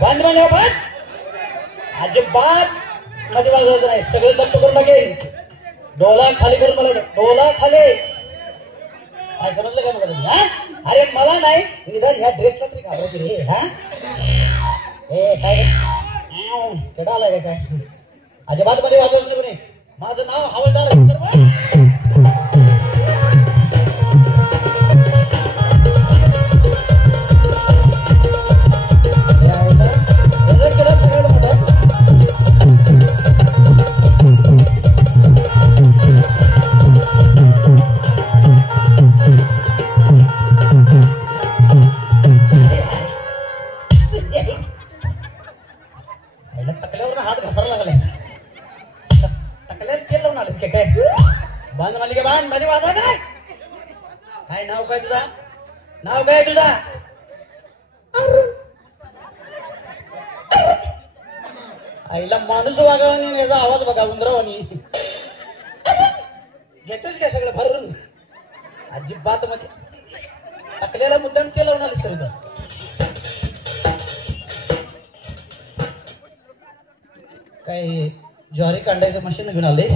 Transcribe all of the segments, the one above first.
बंद बंद बंद अजिबात मध्ये वाजवायचं नाही. सगळे जप्त करून टाकेल. डोला खाली करून मला डोला खाली. काय समजलं का मला? हा अरे मला नाही निदान ह्या ड्रेसला तरी घाबरायचं रे. हा ए काय केडा आलाय काय? अजिबात मध्ये वाजवायचं नाही कोणी. माझं नाव हवालदार सगळ्यात मोठं टकल्यावर हात घसायला लागलाय. टकल्याला तेल लावून आलेस काय? बांध मालिका बांध मध्ये वाजवायचं नाही. काय नाव काय तुझा? नाव काय तुझा? आईला माणूस वागवणी याचा आवाज बघा उंदरावानी. घेतोस काय सगळं भरून? अजिबात मध्ये टकल्याला मुद्दाम तेल लावून आलेस खरं. काय ज्वारी कांडायचं मशीन घेऊन आलेस?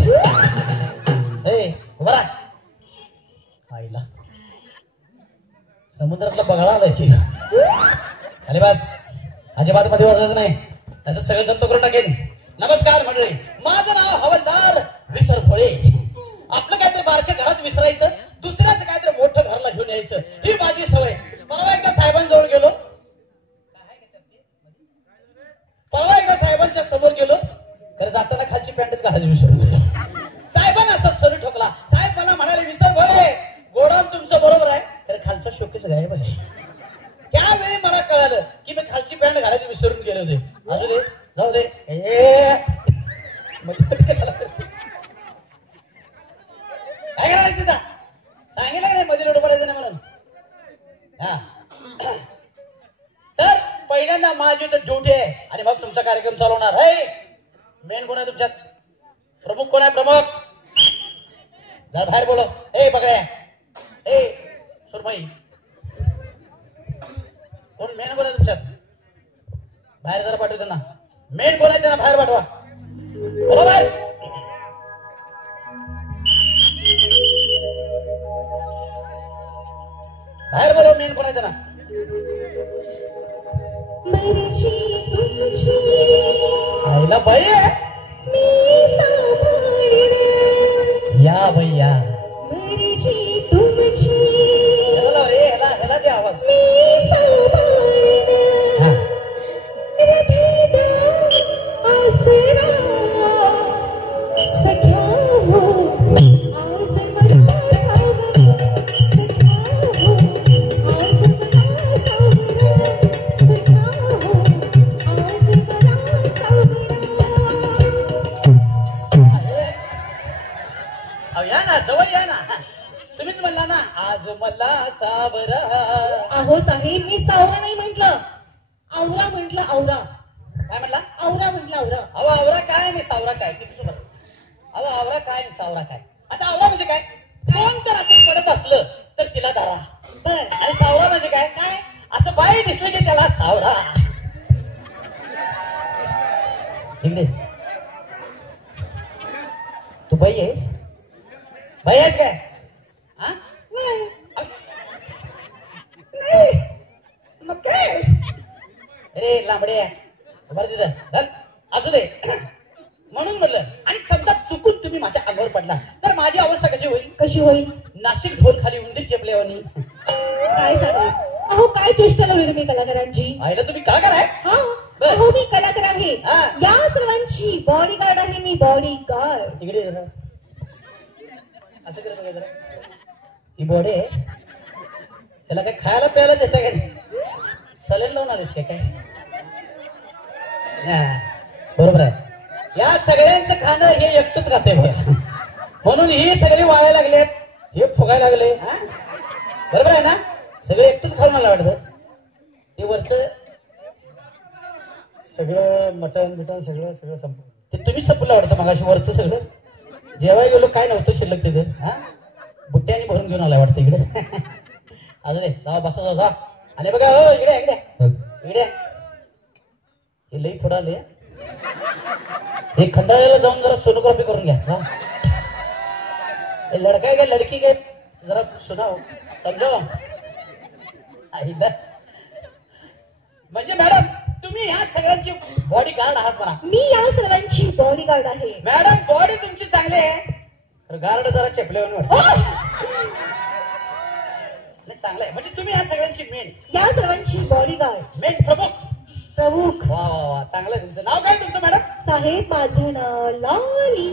ए उभा राहा. आईला समुद्रातला बघायला आलाय की. अरे बस अजिबात मध्ये वाजवायचं नाही नाहीतर सगळे जप्त करून टाकेन. नमस्कार मंडळी, माझं नाव हवालदार विसरफळे. आपलं काहीतरी बारक्या घरात विसरायचं, दुसऱ्याचं काहीतरी मोठं घरला घेऊन यायचं ही माझी सवय. परवा एकदा साहेबांजवळ गेलो. परवा एकदा साहेबांच्या समोर गेलो. खरं जाताना खालची पॅन्टच घालायची विसरून गेलो. साहेबांना असा सर ठोकला. साहेब मला म्हणाले विसरफळे गोडाम तुमचं बरोबर आहे, खरं खालचा शोकेस गायब आहे. त्यावेळी मला कळालं की मी खालची पॅन्ट घालायची विसरून गेले होते. असू दे जाऊ दे. काय करायचं सांगितलं नाही मध्ये लोट पडायचं नाही म्हणून. हा तर पहिल्यांदा माझी तर ड्युटी आहे आणि मग तुमचा कार्यक्रम चालवणार आहे. मेन कोण आहे तुमच्यात? प्रमुख कोण आहे? प्रमुख जरा बाहेर बोलो. ए बघा ए सुरमई कोण मेन कोण आहे तुमच्यात? बाहेर जरा पाठवा त्यांना. मेन कोण आहे त्यांना बाहेर पाठवा. बोला बाहेर. बाहेर बोलव. मेन कोण आहे त्यांना? आईला बाई या भैया ह्याला रे ह्याला दे आवाज. या ना जवळ या ना. तुम्हीच म्हणला ना आज मला सावरा. अहो साहेब मी सावरा नाही म्हंटल, आवरा म्हंटल. आवरा काय म्हणला? आवरा म्हंटल. आवरा. अहो आवरा काय आणि सावरा काय? किती सुद्धा. अहो आवरा काय आणि सावरा काय? आता आवरा म्हणजे काय? कोण तर असं पडत असलं तर तिला धरा. बर. आणि सावरा म्हणजे काय? काय? असं बाई दिसलं की त्याला सावरा. इकडे तू बाई आहेस? बाई आहेस काय? हा नाही मग काय? अरे लांबडे बरं तिथं असू दे म्हणून म्हणलं. आणि समजा चुकून तुम्ही माझ्या अंगावर पडला तर माझी अवस्था कशी होईल? कशी होईल? नाशिक ढोल खाली उंदीर चेपल्यावानी. काय सांगू? अहो काय चेष्टा लावली मी कलाकारांची. आईला तुम्ही कलाकार आहे? हा हो मी कलाकार आहे. या सर्वांची बॉडीगार्ड आहे मी. बॉडीगार्ड. इकडे जरा असं करत बघा जरा. ही बॉडी आहे त्याला काय खायला प्यायला देता काय? सलेन लावून आलीस काय? बरोबर आहे. या सगळ्यांचं खाणं हे एकटंच खाते बघा. म्हणून ही सगळी वाळायला लागलेत, हे फुगायला लागले. बरोबर आहे ना? सगळे एकटंच खाऊन मला वाटतं. ते वरचं सगळं मटण बिटन सगळं सगळं संपलं. ते तुम्ही संपलं वाटतं मगाशी वरचं सगळं. जेव्हा गेलो काय नव्हतं शिल्लक तिथे. बुट्ट्याने भरून घेऊन आलाय वाटतं इकडे. अजून जावा बसा जाऊ जा. आणि बघा हो इकडे इकडे इकडे हे लई थोडा आले. हे खंडाळ्याला जाऊन जरा सोनोग्राफी करून घ्या. लडका आहे का लडकी काय जरा सुनाव समजाव. म्हणजे मॅडम तुम्ही ह्या सगळ्यांची बॉडी गार्ड आहात म्हणा. मी या सर्वांची बॉडी गार्ड आहे. मॅडम बॉडी तुमची चांगली आहे, गार्ड जरा चेपल्यावर वाटत. चांगलं आहे म्हणजे तुम्ही ह्या सगळ्यांची मेन, या सर्वांची बॉडी गार्ड, मेन प्रमुख. प्रमुख. वा वा वा चांगलं आहे. तुमचं नाव काय तुमचं मॅडम? साहेब माझं नाव लॉली.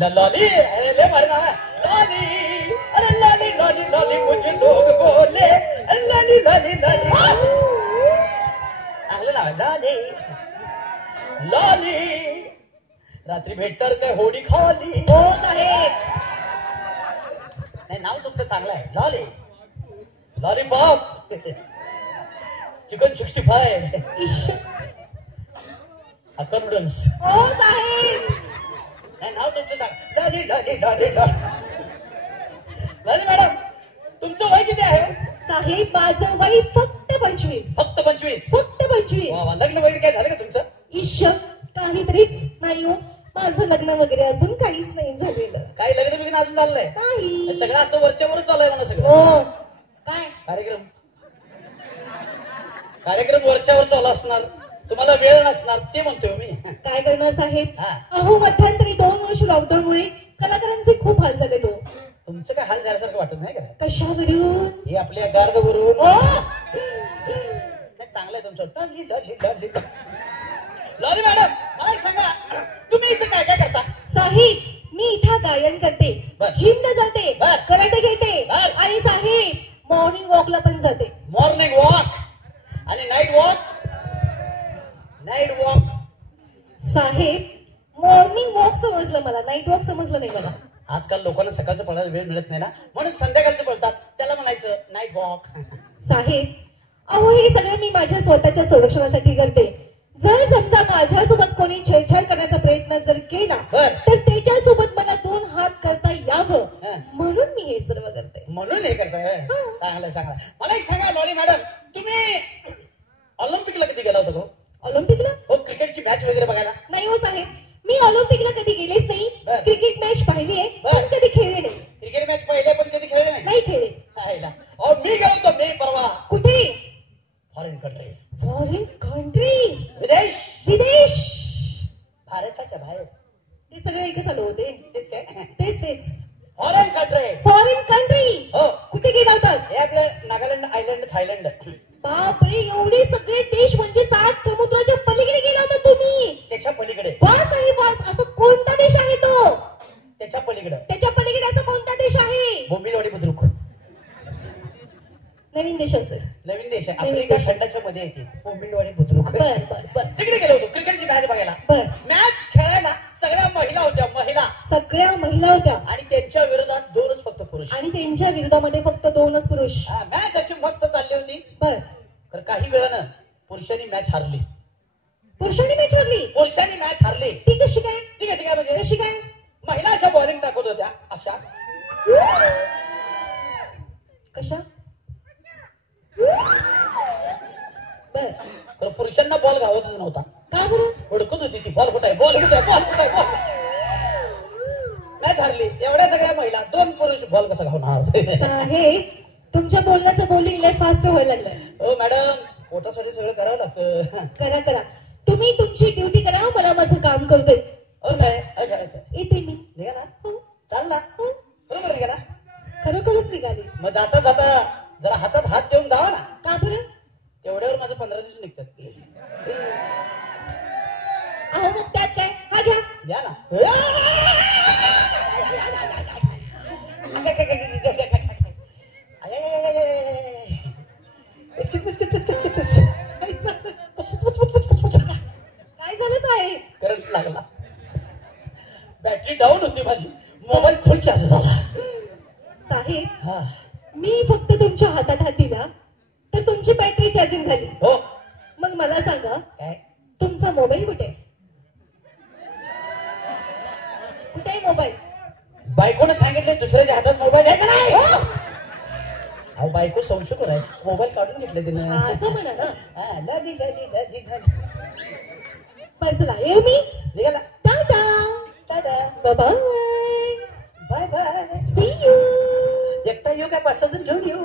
लॉली. अरे लय भारी नाव आहे लॉली. अरे लॉली लॉली लॉली मुझे लोग बोले लॉली लॉली लॉली. चांगलं नाव आहे लॉली. लॉली रात्री भेटतर काय होडी खाली. हो साहेब. नाही नाव तुमचं चांगलं आहे lolly. Lollipop, chicken 65, hakka noodles. हो साहेब. नाही नाव तुमचं चांगलं lolly lolly lolly lolly. Lolly madam तुमचं वय किती आहे? साहेब माझं वय फक्त 25. फक्त 25? फक्त 25. वा वा. लग्न वगैरे काय झालं का तुमचं? काहीतरीच नाही हो. माझं लग्न वगैरे अजून काहीच नाही झालेलं. काही लग्न बिग्न अजून झालं नाही? नाही. सगळं असं वरच्या वरच चालू आहे म्हणा सगळं. हो. काय कार्यक्रम वरच्यावर चालू असणार, तुम्हाला वेळ नसणार ते म्हणतोय मी. काय करणार साहेब? हा. अहो मध्यंतरी 2 वर्ष लॉकडाऊन मुळे कलाकारांचे खूप हाल झाले. तो तुमचं काय हाल झाल्यासारखं वाटत नाही का? कशावरून? हे आपल्या गार्ड वरून. चांगलं आहे तुमचं. Lolly lolly lolly lolly madam मला एक सांगा तुम्ही इथे काय काय करता? साहेब मी इथं गायन करते, जिमला जाते, कराटे घेते आणि साहेब मॉर्निंग वॉकला पण जाते. मॉर्निंग वॉक आणि नाईट वॉक? नाईट वॉक साहेब मॉर्निंग वॉक समजलं मला, नाईट वॉक समजलं नाही मला. आजकाल लोकांना सकाळचं पळायला वेळ मिळत नाही ना, म्हणून संध्याकाळचं पळतात, त्याला म्हणायचं नाईट वॉक. साहेब अहो हे सगळं मी माझ्या स्वतःच्या संरक्षणासाठी करते. जर समजा माझ्यासोबत कोणी छेडछाड करण्याचा प्रयत्न जर केला तर त्याच्यासोबत मला 2 हात करता यावं म्हणून मी हे सर्व करते. म्हणून हे करताय? चांगलं चांगलं. मला एक सांगा लॉली मॅडम तुम्ही ऑलिम्पिकला कधी गेला होता? ऑलिम्पिकला? हो क्रिकेटची मॅच वगैरे बघायला? नाही हो साहेब मी ऑलिम्पिकला कधी गेलेच नाही. क्रिकेट मॅच पाहिली आहे पण कधी खेळले नाही. क्रिकेट मॅच पाहिले पण कधी खेळले नाही? नाही खेळले. मी गेलो होतो मी परवा. कुठे? Foreign country. Foreign country? विदेश. विदेश भारताच्या बाहेर. ते सगळे एकच आलो होते. तेच काय? तेच फॉरेन कंट्री. Foreign country. हो. कुठे गेला होतात? हे आपलं नागालँड, आयलंड, थायलंड. बापरे एवढे सगळे देश म्हणजे 7 समुद्राच्या पलीकडे गेला होता तुम्ही? त्याच्या पलीकडे. वा साहेब वास. असं कोणता देश आहे तो? त्याच्या पलीकडे. त्याच्या पलीकडे असं कोणता देश आहे? बोंबिलवाडी बुद्रुक. नवीन देश असेल. नवीन देश आहे आफ्रिका खंडाच्या मध्ये येते बोंबिलवाडी बुद्रुक. बर तिकडे गेलो होतो क्रिकेटची मॅच बघायला. मॅच खेळायला सगळ्या महिला होत्या. सगळ्या महिला होत्या आणि त्यांच्या विरोधात 2च फक्त पुरुष. आणि त्यांच्या विरोधामध्ये फक्त 2च पुरुष. मॅच अशी मस्त चालली होती. तर काही वेळानं पुरुषांनी मॅच हारली. पुरुषांनी मॅच हारली? पुरुषांनी मॅच हारली. ती कशी काय? म्हणजे कशी काय? महिला अशा बॉलिंग टाकत होत्या अशा. कशा? तर पुरुषांना बॉल घावतच नव्हता. का बरं? हुडकत होती ती बॉल कुठे बॉल कुठे बॉल कुठे बॉल. मॅच हारली. एवढ्या सगळ्या महिला 2 पुरुष बॉल कसा घावणार? साहेब तुमच्या बोलण्याचं बॉलिंग लय फास्ट व्हायला लागलंय. हो मॅडम पोटासाठी सगळं करावं लागतं. करा तुम्ही तुमची ड्युटी करा. मला माझं काम करू दे. येते मी. निघाला? चाल ना. बरोबर निघाला? खरोखरच निघाली. मग जाता जाता जरा हातात हात देऊन जावा ना. का बरं? तेवढ्यावर माझं 15 दिवस निघतात. अहो मग त्यात काय? हा घ्या ना. काय झालं साहेब? करंट लागला. बॅटरी डाऊन होती माझी. मोबाईल फुल चार्ज झाला. साहेब मी फक्त तुमच्या हातात हात दिला तर तुमची बॅटरी चार्जिंग झाली. हो. मग मला सांगा काय तुमचा मोबाईल कुठे? कुठे मोबाईल? बायकोनं सांगितले दुसऱ्याच्या हातात मोबाईल आहे का नाही? बायको संशोधन आहे, मोबाईल काढून घेतले तिनं. असं म्हणा ना. हा, लादी. बरं चला येऊ मी. निघाला. Tata. Tata. Bye bye. See you. एकटा येऊ काय 5-6 जण घेऊन येऊ?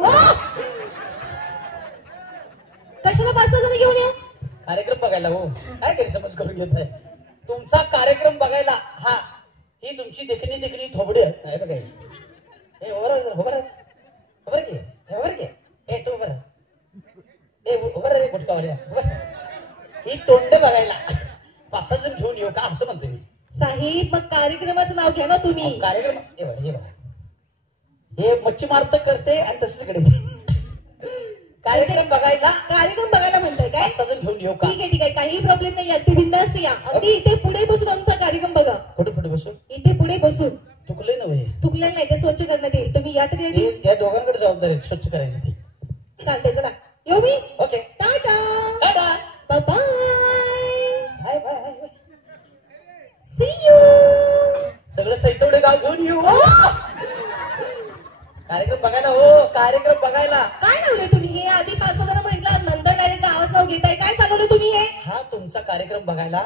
कशाला 5-6 जण घेऊन येऊ? कार्यक्रम बघायला. हो काय गैरसमज करून घेत आहे तुमचा कार्यक्रम बघायला. हा ही तुमची देखणी थोबडी आहे बघा. हे खबर की हे तू बरं हे उभं रे गुटकावाल्या. ही तोंड बघायला 5-6 जण घेऊन येऊ का असं म्हणतो मी. साहेब मग कार्यक्रमाचं नाव घ्या ना तुम्ही. कार्यक्रम हे बघा हे मच्छी मारत करते आणि तसंच इकडे कार्यक्रम बघायला म्हणताय काय? 5-6 जण घेऊन येऊ का? ठीक आहे काही प्रॉब्लेम नाही. अगदी बिंदास्त या. अगदी इथे पुढे बसून आमचा कार्यक्रम बघा. कुठे बसून? इथे पुढे बसून. चुकले नव्हे. चुकलेलं नाही ते स्वच्छ करण्यात येईल. तुम्ही या तरी आधी. या दोघांकडे जबाबदारी आहे स्वच्छ करायची ती. चालतंय चला येऊ मी. Okay. Tata. Tata. Bye bye. Bye. See you. सगळं सैतवडे गाव घेऊन येऊ. कार्यक्रम बघायला. हो कार्यक्रम बघायला. काय लावले तुम्ही हे? आधी 5 जण म्हटलं नंतर डायरेक्ट गावाचं नाव घेताय. काय चालवलं तुम्ही हे? हा तुमचा कार्यक्रम बघायला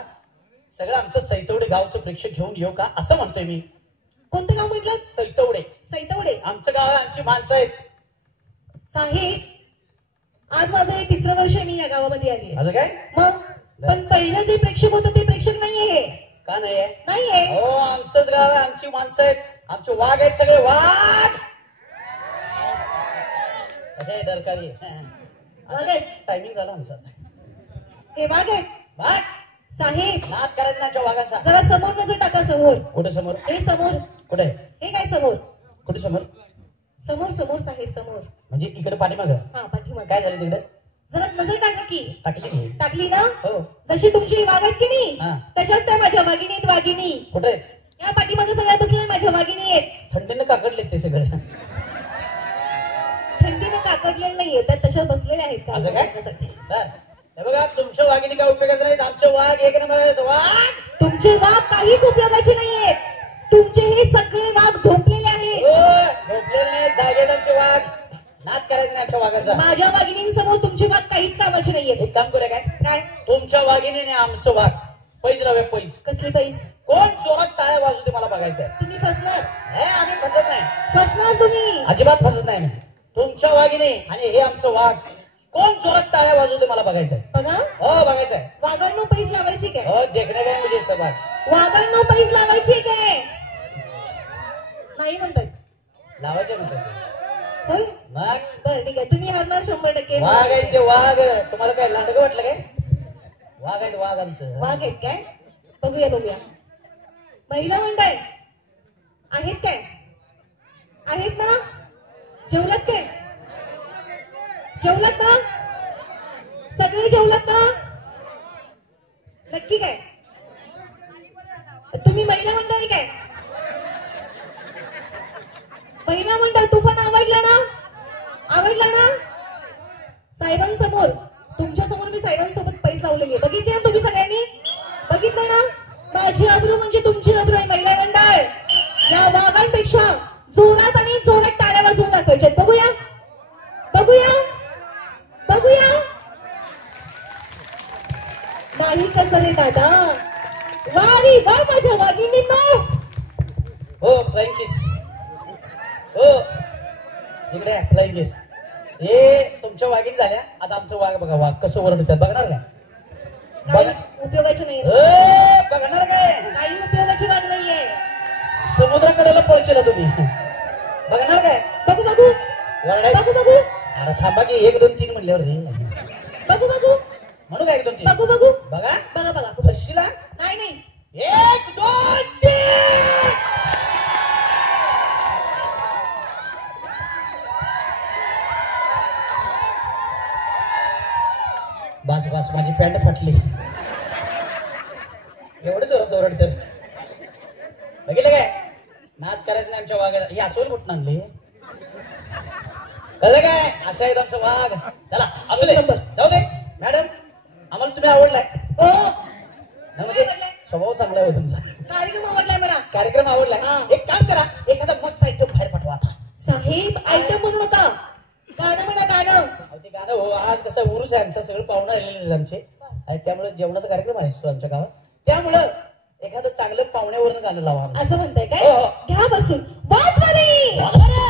सगळं आमचं सैतवडे गावचं प्रेक्षक घेऊन येऊ का असं म्हणतोय मी. कोणतं गाव म्हटलं? सैतवडे. सैतवडे. आमचं गाव आहे, आमची माणसं आहेत. साहेब आज माझं हे 3रं वर्ष मी या गावामध्ये आली. असं काय? मग पण पहिलं जे प्रेक्षक होतं ते प्रेक्षक नाहीये हे. का नाहीये? नाहीये. हो आमचंच गाव आहे, आमची माणसं आहेत, आमचे वाघ आहेत सगळे वाघ. असे डरकारी टायमिंग झाला आमचा. हे वाघ आहेत. वाघ साहेब नाद करायचं ना आमच्या वाघांचा. जरा समोर नजर टाका. समोर. कुठे समोर? हे समोर. कुठे? हे काय समोर? कुठे समोर? समोर साहेब समोर. म्हणजे इकडे पाठीमाग. हा पाठीमाग. काय झालं तिकडे? जरा नजर टाका की. टाकली ना? हो. जशी तुमची वाघ आहेत की नाही हा. तशाच त्या माझ्या वाघिणी आहेत. वाघिणी कुठे? या पाठीमागे सगळ्या बसल्या माझ्या वाघिणी आहेत. थंडीनं काकडले ते सगळे. थंडीनं काकडलेलं नाहीये त्या तशा बसलेल्या आहेत. असं काय? हे बघा तुमच्या वाघिणी काय उपयोगाचं नाहीत. आमचे वाघ एक नंबर आहेत. वाघ तुमचे वाघ काहीच उपयोगाचे नाहीयेत. तुमचे हे सगळे वाघ झोपलेले आहेत. झोपलेले नाही जागेत आमचे वाघ. नाद करायचं नाही आमच्या वाघाचा. माझ्या वाघिणींसमोर तुमचे वाघ काहीच कामाचे नाहीयेत. एक काम करूया काय? काय? तुमच्या वाघिणीने आमचं वाघ पैज लावूया. पैज कसली पैस? कोण जोरात टाळ्या वाजवते मला बघायचंय. तुम्ही फसणार. आम्ही फसत नाही. फसणार तुम्ही. अजिबात फसत नाही. तुमच्या वाघिणी आणि हे आमचं वाघ कोण जोरात टाळ्या वाजवते मला बघायचंय. बघा. हो बघायचंय. वाघांनो पैस लावायची काय? हो देखणे काय मुझे समाज. वाघांनो पैस लावायची काय? नाही म्हणतात. लावायचे म्हणतात. होय मग बरं ठीक आहे. तुम्ही हारणार 100%. वाघ आहेत ते वाघ. तुम्हाला काय लांडगं वाटलं काय? वाघ आहेत वाघ आमचं. वाघ आहेत काय? बघूया. महिला मंडळ आहेत काय? आहेत ना? जेवलात काय? जेवलात ना? सगळे जेवलात ना? नक्की काय? तुम्ही महिला मंडळी काय? महिला मंडळ तुफान आवडला ना? साहेबांसमोर तुमच्या समोर मी साहेबांसोबत पैसे लावलेले बघितले ना तुम्ही सगळ्यांनी? बघितलं ना? माझी अब्रू म्हणजे तुमची अब्रू आहे. महिला मंडळ या वाघांपेक्षा जोरात आणि जोरात टाळ्या वाजवून दाखवायच्यात. बघूया. नाही कसं रे दादा? वारी वा माझ्या वाघिणींनो. हो फ्लाइंग किस. हो इकडे फ्लाइंग किस. हे तुमच्या वाघिणी झाल्या. आता आमचं वाघ बघा. वाघ कसं ओरडतात बघणार का? काही उपयोगाचे नाही. बघणार काय? काही उपयोगाची वाघ नाहीये. समुद्राकडेला पोहोचला तुम्ही. बघणार काय? बघू. अरे थांबा की 1 2 3 म्हणल्यावर रे. बघू म्हणू काय 1 2 3? बघू. बघा. बघा. फशीला नाही. 1 2 3. बस माझी पॅन्ट फाटली. एवढं जोरात ओरडतात. बघितलं काय? नाद करायचं नाही आमच्या वाघाला. ही अस्वल कुठून आणली? कळलं काय? असं आहे आमचं वाघ. चला असू दे. जाऊ दे मॅडम. आम्हाला तुम्ही आवडलाय. म्हणजे स्वभाव चांगला आहे तुमचा. कार्यक्रम आवडलाय. एक काम करा. एखादा मस्त आयटम बाहेर पाठवा आता. साहेब आयटम म्हणू नका. गाणं वाढदिवस आहे आमचा, सगळं पाहुणं आलेले आहेत आमचे आणि त्यामुळे जेवणाचा कार्यक्रम आहे असतो आमच्या गावात. त्यामुळं एखादं चांगलं पाहुण्यावरून गाणं लावा. असं म्हणताय हो, काय? हो. घ्या बसून. वाजवारे! वाजवा रे!